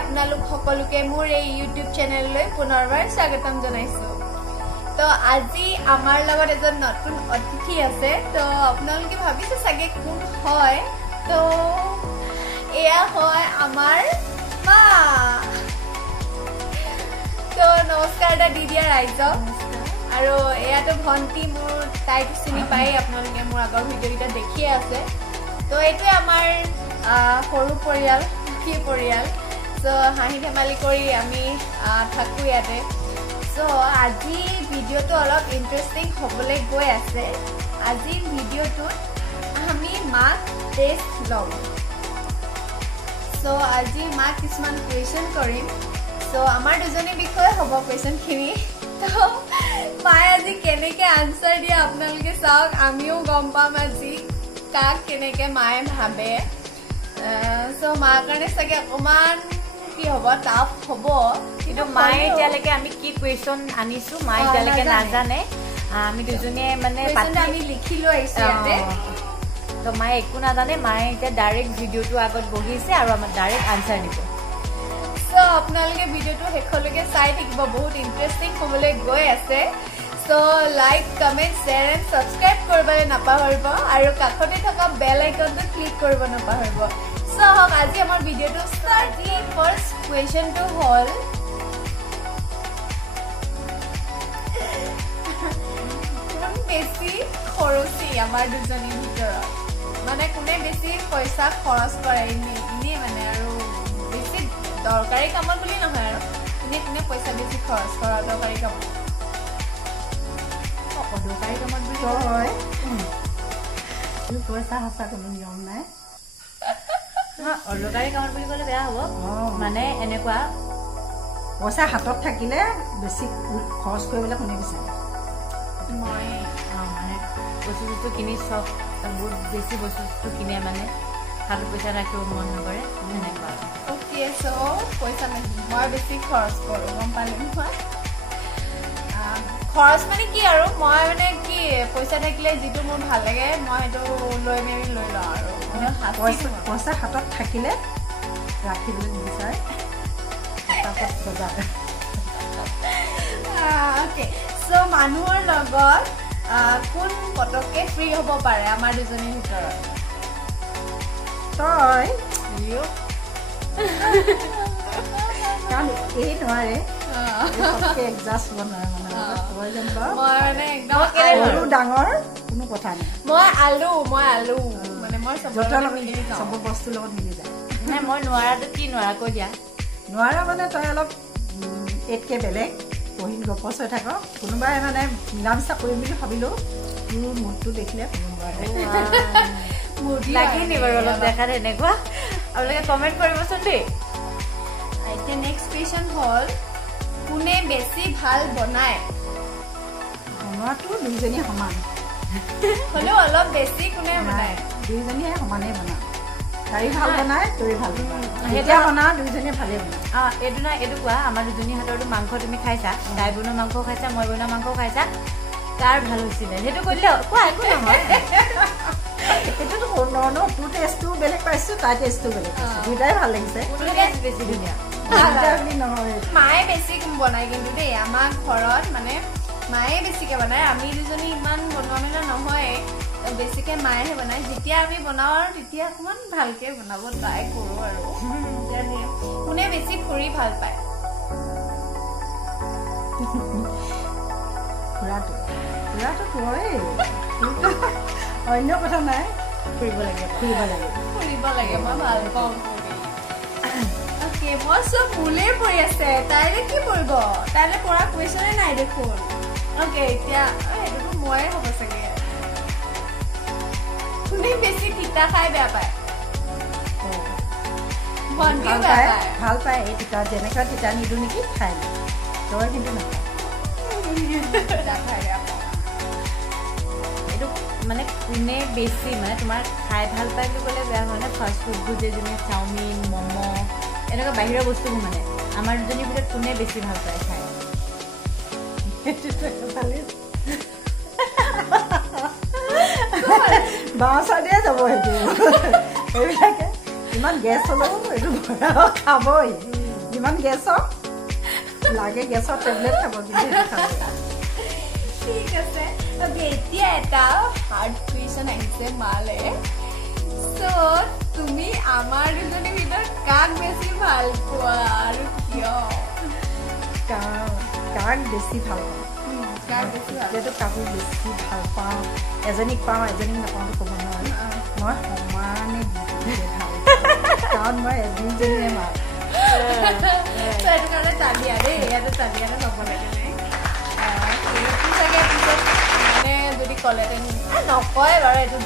আপোনালোক সকলোকে মোৰ এই ইউটিউব চেনেললৈ পুনৰবাৰ স্বাগতম জনাইছো। তো আজি আমাৰ লগত এজন নতুন অতিথি আছে। তো আপোনালোকে ভাবিছে চাগে কোন হয়? তো এয়া হয় আমাৰ মা। তো নমস্কাৰ দি দিয়া ৰাইজক। আৰু এয়াতো ভণ্টি মোৰ, তাইতো চিনি পাই আপোনালোকে মোৰ আগৰ ভিডিঅ'কেইটা দেখিয়ে আছে। তো এইটোৱে আমাৰ সৰু পৰিয়াল, সুখী পৰিয়াল। সো হাঁহি ধেমালি কৰি আমি থাকোঁ ইয়াতে। সো আজি ভিডিঅ'টো অলপ ইণ্টাৰেষ্টিং হ'বলৈ গৈ আছে। আজি ভিডিঅ'টোত আমি মাক টেষ্ট ল'ম। সো আজি মাক কিছুমান কুৱেশ্যন কৰিম। সো আমাৰ দুজনীৰ বিষয়ে হ'ব কুৱেশ্যনখিনি। তো মায়ে আজি কেনেকৈ আনচাৰ দিয়ে আপোনালোকে চাওক, আমিও গম পাম আজি কাক কেনেকৈ মায়ে ভাবে। সো মাৰ কাৰণে চাগে অকণমান কি হ'ব, টাফ হ'ব। কিন্তু মায়ে এতিয়ালৈকে আমি কি কুৱেশ্যন আনিছো মায়ে এতিয়ালৈকে নাজানে। আমি দুজনীয়ে মানে আমি লিখি লৈ আহিছো ইয়াতে। তো মায়ে একো নাজানে। মায়ে এতিয়া ডাইৰেক্ট ভিডিঅ'টো আগত বহিছে আৰু আমাক ডাইৰেক্ট আনচাৰ দিব। সো আপোনালোকে ভিডিঅ'টো শেষলৈকে চাই থাকিব, বহুত ইণ্টাৰেষ্টিং হ'বলৈ গৈ আছে। So like, comment, share and subscribe কৰিবলৈ নাপাহৰিব আৰু কাষতে থকা বেল আইকনটো ক্লিক কৰিব নাপাহৰিব। সো আহক আজি আমাৰ ভিডিঅ'টো ষ্টাৰ্ট। ফাৰ্ষ্ট কুৱেশ্যনটো হ'ল কোন বেছি খৰচী আমাৰ দুজনীৰ ভিতৰত? মানে কোনে বেছি পইচা খৰচ কৰে এনেই মানে, আৰু বেছি দৰকাৰী কামত বুলি নহয়, আৰু কোনে পইচা বেছি খৰচ কৰা দৰকাৰী কামত? অদৰকাৰী কামত বুলি হয়। পইচা সঁচা কোনো নিয়ম নাই। অদৰকাৰী কামত বুলি ক'লে বেয়া হ'ব। মানে এনেকুৱা পইচা হাতত থাকিলে বেছি খৰচ কৰিবলৈ কোনে বিচাৰে? মই মানে বস্তু চস্তু কিনি চখ, বহুত বেছি বস্তু কিনে মানে হাতত পইচা ৰাখিব মন নকৰে, সেনেকুৱা। অ'কে, চ' পইচা মই বেছি খৰচ কৰোঁ, গম পালে নহয়? খৰচ মানে কি আৰু, মই মানে কি পইচা থাকিলে যিটো মোৰ ভাল লাগে মই সেইটো লৈ লওঁ আৰু পইচা হাতত থাকিলে ৰাখিবলৈ নিবিচাৰে। অ'কে, চ' মানুহৰ লগত কোন পটককৈ ফ্ৰী হ'ব পাৰে আমাৰ দুজনীৰ ভিতৰত? তই কাৰণ এই নোৱাৰে এডজাষ্ট হ'ব নোৱাৰে মানে। তই যেনিবা মই মানে একদম সৰু ডাঙৰ কোনো কথা নাই। মই আলু মানে মই চব বস্তুৰ লগত মিলি যায়। নাই মই নোৱাৰাটো কি নোৱাৰা কৈ দিয়া। নোৱাৰা মানে তই অলপ এইতকৈ বেলেগ বহিন গপচ হৈ থাক। কোনোবাই মানে মিলা মিছা কৰিম বুলি ভাবিলেও তোৰ মুডটো দেখিলে কোনোবাই লাগে নি বাৰু অলপ দেখাত এনেকুৱা? আপোনালোকে কমেণ্ট কৰিবচোন দেই। এতিয়া নেক্সট কুৱেশ্যন হ'ল কোনে বেছি ভাল বনায়? বনোৱাটো দুইজনীয়ে সমান, হ'লেও অলপ বেছি কোনে বনায়? দুইজনীয়ে সমানেই বনাওঁ। তাই ভাল বনায়, তই ভাল বনায়, এতিয়া বনাওঁ দুইজনীয়ে ভালেই বনাওঁ। এইটো নাই, এইটো কোৱা আমাৰ দুজনী হাতৰটো মাংস তুমি খাইছা, তাই বনোৱা মাংস খাইছা, মই বনোৱা মাংস খাইছা, কাৰ ভাল হৈছিলে সেইটো কৰিলে কোৱা, একো নহয়। এইটোতো ন, তোৰ টেষ্টটো বেলেগ পাইছোঁ, তাই টেষ্টটো বেলেগ পাইছোঁ, দুইটাই ভাল লাগিছে। বেছি ধুনীয়া বুলি নহয়, মায়ে বেছি বনায় কিন্তু দেই। আমাৰ ঘৰত মানে মায়ে বেছিকৈ বনায়, আমি দুজনী ইমান বনোৱা মেলা নহয়, বেছিকৈ মায়েহে বনায়। যেতিয়া আমি বনাওঁ আৰু তেতিয়া অকণমান ভালকৈ বনাব ট্ৰাই কৰোঁ আৰু। কোনে বেছি ফুৰি ভাল পায়? ফুৰাটো কয়, অন্য কথা নাই। ফুৰিব লাগে মই ভাল পাওঁ। অ'কে, মই চব মোলেই পৰি আছে, তাইলে কি পৰিব? তাইলে পৰা কুৱেশ্যনে নাই দেখোন। অ'কে, এতিয়া সেইটোতো ময়ে হ'ব চাগে। কোনে বেছি তিতা খাই বেয়া পায়? ভণ্টিও বেয়া পায়। ভাল পায় এই তিতা, যেনেকুৱা তিতা নিদিওঁ নেকি খাই নাই, তই কিন্তু নাখায়। এইটো মানে কোনে বেছি মানে তোমাৰ খাই ভাল পায় বুলি ক'লে বেয়া হয় নে? ফাষ্ট ফুডবোৰ যে যেনে চাওমিন, ম'ম', এনেকুৱা বাহিৰৰ বস্তুবোৰ মানে আমাৰ দুজনীৰ ভিতৰত কোনে বেছি ভাল পায় খাই? বাওঁ চাইডে যাব সেইটো। এইবিলাকে ইমান গেছ হ'লেও এইটো খাবই। যিমান গেছ লাগে গেছৰ টেবলেট খাব ঠিক আছে এতিয়া এটা হাৰ্ড কুৱেশ্যন আহিছে মালে চ' তুমি আমাৰ দুজনীৰ ভিতৰত কাক বেছি ভাল পোৱা আৰু কিয় কাক বেছি ভাল পাওঁ কাক বেছি ভাল যিহেতু কাকো বেছি ভাল পাওঁ এজনীক পাওঁ এজনীক নাপাওঁতো ক'ব নোৱাৰোঁ মই সমানে ভাল কাৰণ মই দুইজনীয়ে মাৰ সেইটো কাৰণে চালিয়া দেই ইয়াতে চালিয়াতে ল'ব লাগে সেইটো চাগে পিছত মানে যদি ক'লেহেঁতেন নকয় বাৰু এইটো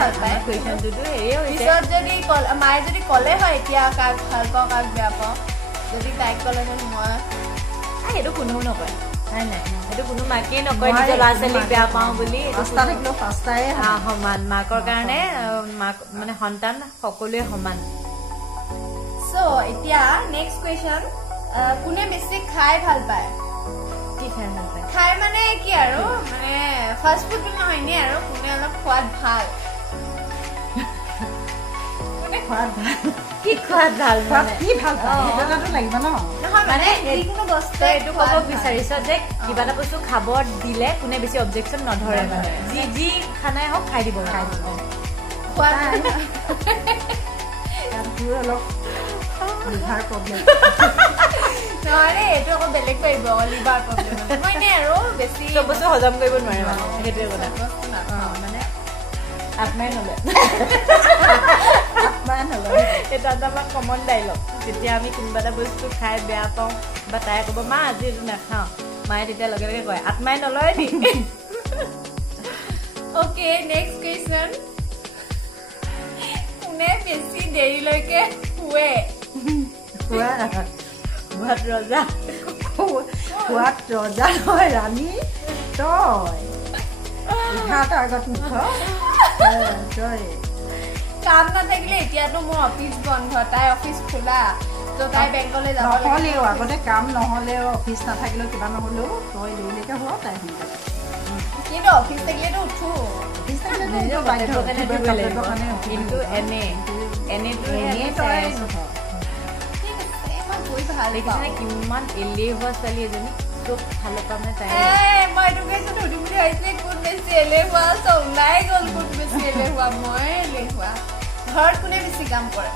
ভাল পায় পিছত যদি মায়ে যদি ক'লে হয় এতিয়া কাক ভাল পাওঁ কাক বেয়া পাওঁ যদি তাইক ক'লেহেঁতেন মই সেইটো কোনেও নকয় নাই নাই সেইটো কোনো মাকেই নকয় নিজৰ ল'ৰা ছোৱালীক বেয়া পাওঁ বুলি পাঁচটা থাকিলেও পাঁচটাই সমান মাকৰ কাৰণে মাক মানে সন্তান সকলোৱে সমান চ' এতিয়া নেক্সট কুৱেশ্যন কোনে বেছি খাই ভাল পায় কি খাই ভাল পায় খাই মানে কি আৰু মানে ফাষ্ট ফুড বুলি নহয় নে আৰু কোনে অলপ খোৱাত ভাল কোনে খোৱাত ভাল কি খোৱাত ভাল মানে কি ভাল পায় সেইটোতো লাগিব ন নহয় মানে যিকোনো বস্তু এইটো ক'ব বিচাৰিছ যে কিবা এটা বস্তু খাব দিলে কোনে বেছি অবজেকশ্যন নধৰে মানে যি খানাই হওক খাই দিব খোৱাত অলপ লিভাৰ প্ৰব্লেম নহয় ৰে এইটো আকৌ বেলেগ পাৰিব লিভাৰ প্ৰব্লেম মই এনে আৰু বেছি চব বস্তু হজম কৰিব নোৱাৰে মানে সেইটোৱে কথা বস্তু নাখাওঁ মানে আত্মাই নলয় আত্মাই নলয় এটা আমাৰ কমন ডাইলগ যেতিয়া আমি কোনোবা এটা বস্তু খাই বেয়া পাওঁ বা তাই ক'ব মা আজি এইটো নাখাওঁ মায়ে তেতিয়া লগে লগে কয় আত্মাই নলয় নি অ'কে নেক্সট কুৱেশ্যন কোনে বেছি দেৰিলৈকে শুৱে খোৱাত ৰজা খোৱাত ৰজা নহয় ৰাণী তই 11টা আগত মুখ তই কাম নাথাকিলে এতিয়াতো মোৰ অফিচ বন্ধ তাই অফিচ খোলা তো তাই বেংকলৈ যাব নহ'লেও আগতে কাম নহ'লেও অফিচ নাথাকিলেও কিবা নহ'লেও তই দেৰিলৈকে হ তাই সোনকালে কিন্তু অফিচ থাকিলেতো উঠো অফিচ থাকিলেতো কিন্তু এনেতো দেখিছেনে কিমান এলেহুৱা ছোৱালী এজনী চব ফালৰ পৰা মানে তাই মই তোকে সুধিম বুলি ভাবিছিলো কোন বেছি এলেহুৱা ওলাই গ'ল কোন বেছি এলেহুৱা মই এলেহুৱা ঘৰত কোনে বেছি কাম কৰে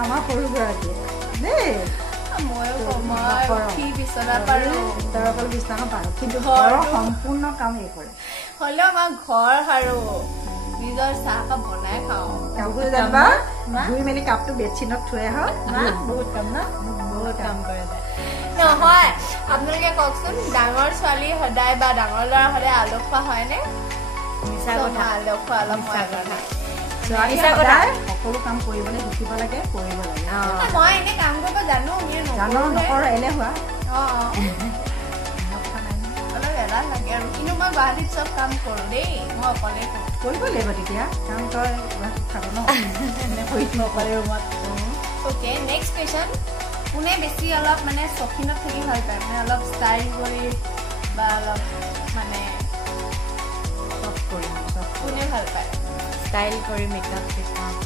আমাৰ সৰুগৰাকী দেই ময়ো মই উঠি বিচনা পাৰো তই অকল বিচনাখন পাৰো কিন্তু ঘৰৰ সম্পূৰ্ণ কাম এই কৰে হ'লেও আমাৰ ঘৰ সাৰো নিজৰ চাহকাপ বনাই খাওঁ কাপোৰ জানিবা ধুই মেলি কাপটো বেডশ্বীটত থৈ আহ বহুত কাম ন বহুত কাম কৰে নহয় আপোনালোকে কওকচোন ডাঙৰ ছোৱালী সদায় বা ডাঙৰ ল'ৰা সদায় আলসুৱা হয়নে মিছা কথা আলসুৱা অলপ মই কথা সকলো কাম কৰিবলৈ শিকিব লাগে কৰিব লাগে মই এনে কাম কৰিব জানো নকৰ এলেহুৱা অলপ এলাহ লাগে আৰু কিন্তু মই গুৱাহাটীত চব কাম কৰো দেই মই অকলে কৰিব লাগিব তেতিয়া কাৰণ তই গুৱাহাটীত থাক ন অকলে ৰুমত অ'কে নেক্সট কুৱেশ্যন কোনে বেছি অলপ মানে চখিনত থাকি ভাল পায় মানে অলপ ষ্টাইল কৰি বা অলপ মানে চব কৰিম কোনে ভাল পায় ষ্টাইল কৰি মেকআপ চেকআপ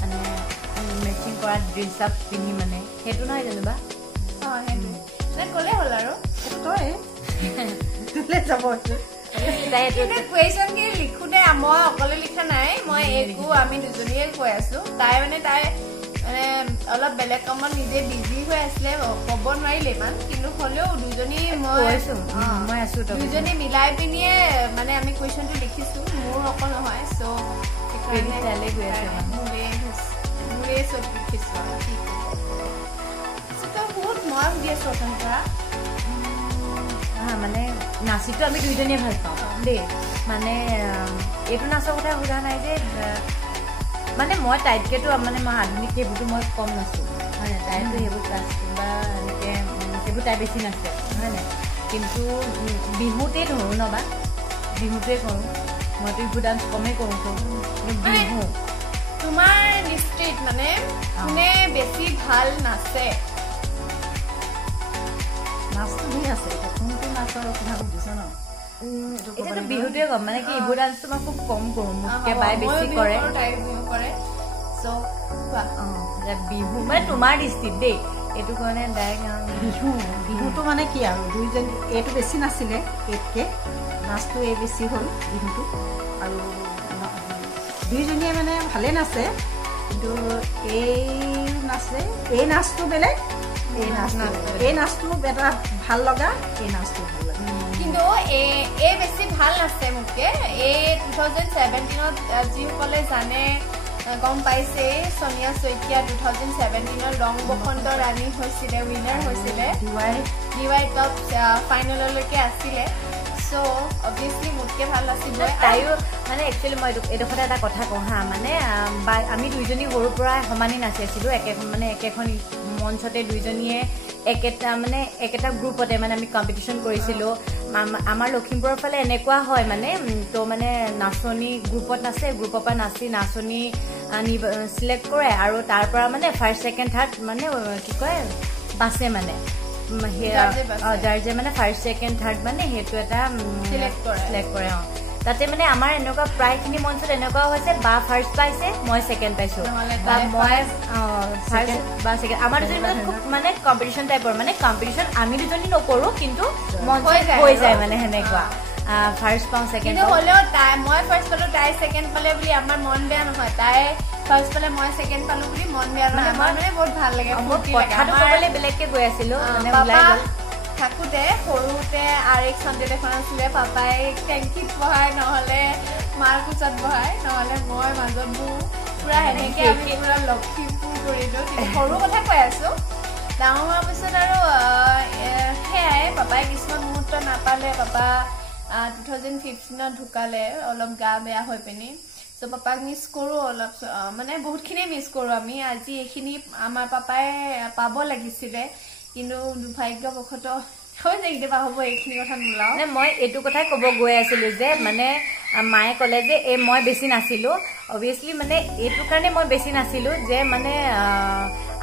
মানে মেচিং কৰা ড্ৰেছ আপ পিন্ধি মানে সেইটো নহয় যেনিবা সেইটো ক'লে হ'ল আৰু সেইটো তই যাব কিন্তু কুৱেশ্যনখিনি লিখোঁতে মই অকলে লিখা নাই মই একো আমি দুজনীয়ে কৈ আছো তাই মানে অলপ বেলেগ কামত নিজে বিজি হৈ আছিলে ক'ব নোৱাৰিলে ইমান কিন্তু হ'লেও দুজনী দুজনী মিলাই পিনিয়ে মানে আমি কুৱেশ্যনটো লিখিছো মোৰ অকল নহয় চ' সেইকাৰণে মোৰে চব লিখিছো আৰু কি বহুত মই সুধি আছো অথনিৰ পৰা মানে নাচিটো আমি দুইজনীয়ে ভাল পাওঁ দেই মানে এইটো নাচৰ কথা সোধা নাই যে মানে মই তাইতকেতো মানে মই আধুনিক সেইবোৰতো মই কম নাচো হয় নাই তাইতো সেইবোৰ ক্লাছ বা এনেকৈ সেইবোৰ তাই বেছি নাচে হয় নাই কিন্তু বিহুতেই ধৰোঁ ন বা বিহুতেই কৰোঁ মইতো বিহু ডান্স কমেই কৰোঁ কিন্তু বিহু তোমাৰ দৃষ্টিত মানে কোনে বেছি ভাল নাচে নাচটো ধুই আছে কোনটো নাচৰ কথা বুজিছ ন এতিয়াতো বিহুটোৱে কম মানে কি ইবোৰ ডান্সটো মই খুব কম কৰোঁ মোতকৈ বাই বেছি কৰে সো বিহু মানে তোমাৰ দৃষ্টিত দেই এইটো কাৰণে ডাইৰেক্ট বিহুটো মানে কি আৰু দুইজনী এইটো বেছি নাছিলে এইতকৈ নাচটো এই বেছি হ'ল বিহুটো আৰু দুইজনীয়ে মানে ভালে নাচে কিন্তু এই নাচটো বেলেগ এই নাচটো এটা ভাল লগা এই নাচটো ভাল লগা কিন্তু এই বেছি ভাল নাচে মোতকে এই 2017ত যিসকলে জানে গম পাইছে সোনিয়া শইকীয়া 2017ত ৰং বসন্ত ৰাণী হৈছিলে উইনাৰ হৈছিলে ডিৱাই টপ ফাইনেললৈকে আছিলে সো অবভিয়াছলি মোতকে ভাল আছিল তাইও মানে একচুৱেলি মই এইডোখৰতে এটা কথা কওঁ হা মানে আমি দুইজনী সৰুৰ পৰা সমানেই নাচি আছিলোঁ একেখন মঞ্চতে দুইজনীয়ে একেটা গ্ৰুপতে মানে আমি কম্পিটিশ্যন কৰিছিলোঁ আমাৰ লখিমপুৰৰ ফালে এনেকুৱা হয় মানে তো মানে নাচনী গ্ৰুপত নাচে গ্ৰুপৰ পৰা নাচনী চিলেক্ট কৰে আৰু তাৰ পৰা মানে ফাৰ্ষ্ট ছেকেণ্ড থাৰ্ড মানে কি কয় বাছে মানে জাৰ্জে মানে ফাৰ্ষ্ট ছেকেণ্ড থাৰ্ড মানে সেইটো এটা চিলেক্ট কৰে তাতে মানে আমাৰ এনেকুৱা প্ৰায়খিনি মঞ্চত এনেকুৱা হৈছে বা ফাৰ্ষ্ট পাইছে মই ছেকেণ্ড পাইছোঁ বা মই ফাৰ্ষ্ট বা ছেকেণ্ড আমাৰ দুজনী মানে খুব মানে কম্পিটিশ্যন টাইপৰ মানে কম্পিটিশ্যন আমি দুজনী নকৰোঁ কিন্তু মঞ্চত হৈ যায় মানে সেনেকুৱা ফাৰ্ষ্ট পাওঁ ছেকেণ্ড হ'লেও মই ফাৰ্ষ্ট পালোঁ তাই ছেকেণ্ড পালে বুলি আমাৰ মন বেয়া নহয় তাই ফাৰ্ষ্ট পালে মই ছেকেণ্ড পালোঁ বুলি মন বেয়া নহয় আমাৰ মানে বহুত ভাল লাগে কথাটো ক'বলৈ বেলেগকৈ গৈ আছিলোঁ থাকোঁতে সৰুতে RX 100 এখন আছিলে পাপাই টেংকিত বহাই নহ'লে মাৰ কোচত বহাই নহ'লে মই মাজত বহোঁ পুৰা সেনেকৈ আমি পুৰা লখিমপুৰ কৰিলোঁ সৰু কথা কৈ আছোঁ ডাঙৰ হোৱাৰ পিছত আৰু সেয়াই পাপাই কিছুমান মুহূৰ্ত নাপালে পাপা 2015ত ঢুকালে অলপ গা বেয়া হৈ পিনি চ' পাপাক মিছ কৰোঁ অলপ মানে বহুতখিনি মিছ কৰোঁ আমি আজি এইখিনি আমাৰ পাপাই পাব লাগিছিলে কিন্তু দুৰ্ভাগ্যবশতঃ হৈ যায় কেতিয়াবা হ'ব এইখিনি কথা নোলাওঁ মানে মই এইটো কথাই ক'ব গৈ আছিলোঁ যে মানে মায়ে ক'লে যে মই বেছি নাছিলোঁ অভিয়াছলি মানে এইটো কাৰণে মই বেছি নাছিলোঁ যে মানে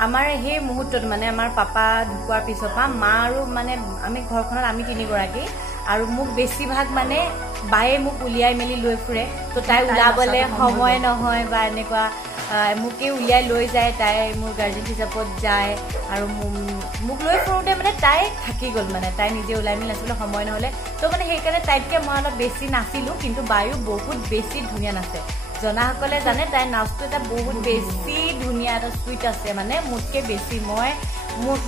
আমাৰ সেই মুহূৰ্তত মানে আমাৰ পাপা ঢুকোৱাৰ পিছৰ পৰা মা আৰু মানে আমি ঘৰখনত আমি তিনিগৰাকী আৰু মোক বেছিভাগ মানে বায়ে মোক উলিয়াই মেলি লৈ ফুৰে তো তাই ওলাবলৈ সময় নহয় বা এনেকুৱা মোকে উলিয়াই লৈ যায় তাই মোৰ গাৰ্জেন হিচাপত যায় আৰু মোক লৈ ফুৰোঁতে মানে তাই থাকি গ'ল মানে তাই নিজে ওলাই মেলি নাচিবলৈ সময় নহ'লে তো মানে সেইকাৰণে তাইতকৈ মই অলপ বেছি নাছিলোঁ কিন্তু বায়ো বহুত বেছি ধুনীয়া নাচে জনাসকলে জানে তাইৰ নাচটো এটা বহুত বেছি ধুনীয়া এটা চুইট আছে মানে মোতকৈ বেছি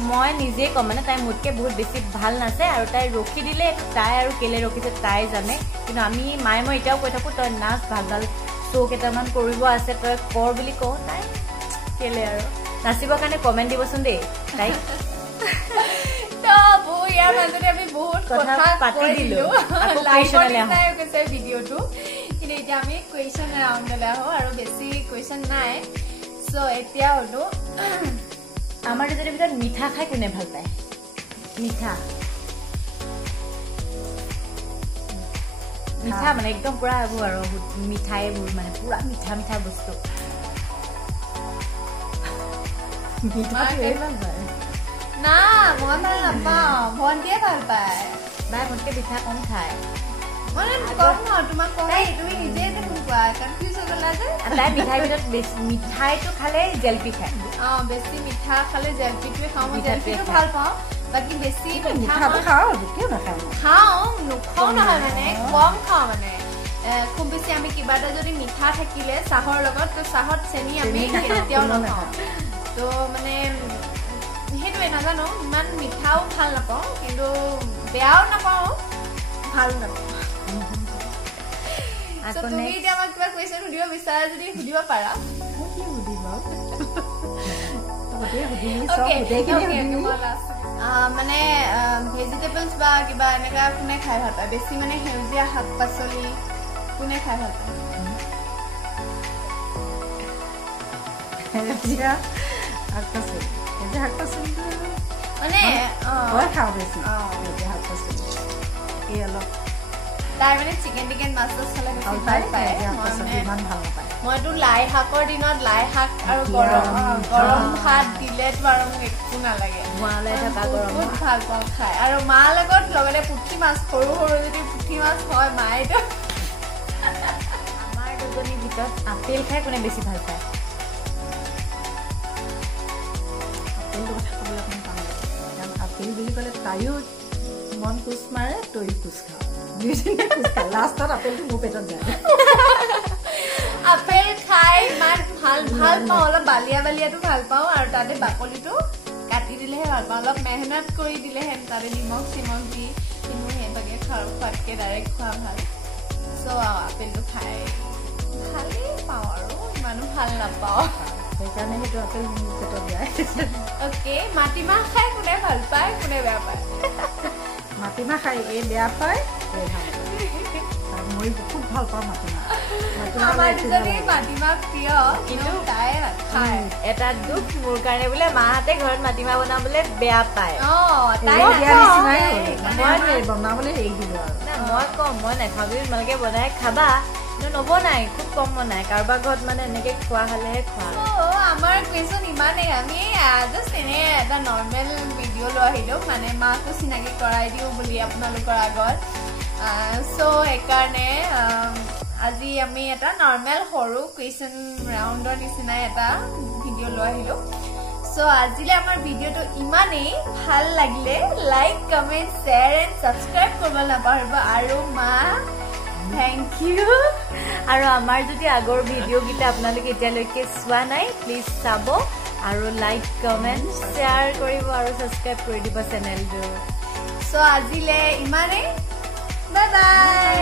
মই নিজেই ক'ম মানে তাই মোতকৈ বহুত বেছি ভাল নাচে আৰু তাই ৰখি দিলে তাই আৰু কেলে ৰখিছে তাই জানে কিন্তু আমি মায়ে মই এতিয়াও কৈ থাকোঁ তই নাচ ভাল ভাল শ্ব' কেইটামান কৰিব আছে তই কৰ বুলি কওঁ তাই কেলে আৰু নাচিবৰ কাৰণে কমেণ্ট দিবচোন দেই তাইক ইয়াৰ মাজতে আমি বহুত কথা পাতি দিলোঁ ভিডিঅ'টো কিন্তু এতিয়া আমি কুৱেশ্যন ৰাউণ্ডলৈ আহোঁ আৰু বেছি কুৱেশ্যন নাই চ' এতিয়া হ'লো আমাৰ দুজনীৰ ভিতৰত মিঠা খাই কোনে ভাল পায় মিঠা মানে একদম পুৰা এইবোৰ আৰু মিঠাইবোৰ মানে পুৰা মিঠা মিঠা বস্তু না মই ভাল নাপাওঁ ভণ্টিয়ে ভাল পায় বাই মোতকৈ মিঠা কম খায় মানে কম ন তোমাক কয় তুমি নিজে দেখোন কোৱা কনফিউজ হৈ গ'লা যে তাই মিঠাইৰ ভিতৰত বেছি মিঠাইটো খালে জেলপি খায় বেছি মিঠা খালে জেলপিটোৱে খাওঁ মই জেলপিটো ভাল পাওঁ বাকী বেছি মিঠাটো খাওঁ কিয় নাখাওঁ খাওঁ নোখাওঁ নহয় মানে কম খাওঁ মানে খুব বেছি আমি কিবা এটা যদি মিঠা থাকিলে চাহৰ লগত তো চাহত চেনি আমি কেতিয়াও নাখাওঁ তো মানে সেইটোৱে নাজানো ইমান মিঠাও ভাল নাপাওঁ কিন্তু বেয়াও নাপাওঁ ভাল নাপাওঁ তুমি এতিয়া আমাক কিবা কুৱেশ্যন সুধিব বিচাৰা যদি সুধিব পাৰা মানে ভেজিটেবলছ বা কিবা এনেকুৱা কোনে খাই ভাল পায় বেছি মানে সেউজীয়া শাক পাচলি কোনে খাই ভাল পায় মানে খাওঁ বেছি শাক পাচলি এই অলপ তাই মানে চিকেন টিকেন মাছ চাছ খালে বেছি ভাল পায় মইতো লাই শাকৰ দিনত লাই শাক আৰু গৰম ভাত দিলেতো আৰু মোক একো নালাগে বহুত ভাল পাওঁ খাই আৰু মাৰ লগত লগতে পুঠি মাছ সৰু সৰু যদি পুঠি মাছ হয় মায়েতো আমাৰ দুজনীৰ ভিতৰত আপেল খাই কোনে বেছি ভাল পায় আপেলটোৰ কথা ক'বলৈ অকণমান টান লাগে কাৰণ আপেল বুলি ক'লে তাইও মন কোচ মাৰে তইও কোচ খাওঁ দুইজনীয়ে কোচ খাওঁ লাষ্টত আপেলটো মোৰ পেটত যায় আপেল খাই ইমান ভাল পাওঁ অলপ বালিয়াটো ভাল পাওঁ আৰু তাতে বাকলিটো কাটি দিলেহে ভাল পাওঁ অলপ মেহনত কৰি দিলেহে তাতে নিমখ চিমখ দি কিন্তু সেইভাগে খোৱাতকৈ ডাইৰেক্ট খোৱা ভাল চ' আপেলটো খাই ভালেই পাওঁ আৰু ইমানো ভাল নাপাওঁ সেইকাৰণে সেইটো আপেল মোৰ পেটত যায় অ'কে মাটিমাহ খাই কোনে ভাল পায় কোনে বেয়া পায় মাটিমাহ খাই এই বেয়া পায় এই ভাল পায় আৰু মই খুব ভাল পাওঁ মাটিমাহ আমাৰ দুজনী মাটিমাহ প্ৰিয় কিন্তু তাই নাখায় এটা দুখ মোৰ কাৰণে বোলে মাহঁতে ঘৰত মাটিমাহ বনাবলে বেয়া পায় বনাবলৈ হেৰি দিলো আৰু মই কম মই নাখাওঁ যদি তোমালোকে বনাই খাবা নবনাই খুব কম বনাই কাৰোবাৰ ঘৰত মানে এনেকে খোৱা হলেহে খোৱা আমাৰ কুৱেশ্যন ইমানেই আমি জাষ্ট এনে এটা নৰ্মেল ভিডিঅ' লৈ আহিলো মানে মাকো চিনাকি কৰাই দিওঁ বুলি আপোনালোকৰ আগত চ' সেইকাৰণে আজি আমি এটা নৰ্মেল সৰু কুৱেশ্যন ৰাউণ্ডৰ নিচিনাই এটা ভিডিঅ' লৈ আহিলো চ' আজিলে আমাৰ ভিডিঅ'টো ইমানেই ভাল লাগিলে like comment share and subscribe কৰিব নাপাহৰিব আৰু মা থেংক ইউ আৰু আমাৰ যদি আগৰ ভিডিঅ'কেইটা আপোনালোকে এতিয়ালৈকে চোৱা নাই প্লিজ চাব আৰু লাইক কমেণ্ট শ্বেয়াৰ কৰিব আৰু ছাবস্ক্ৰাইব কৰি দিব চেনেলটো চ' আজিলে ইমানেই বাই বাই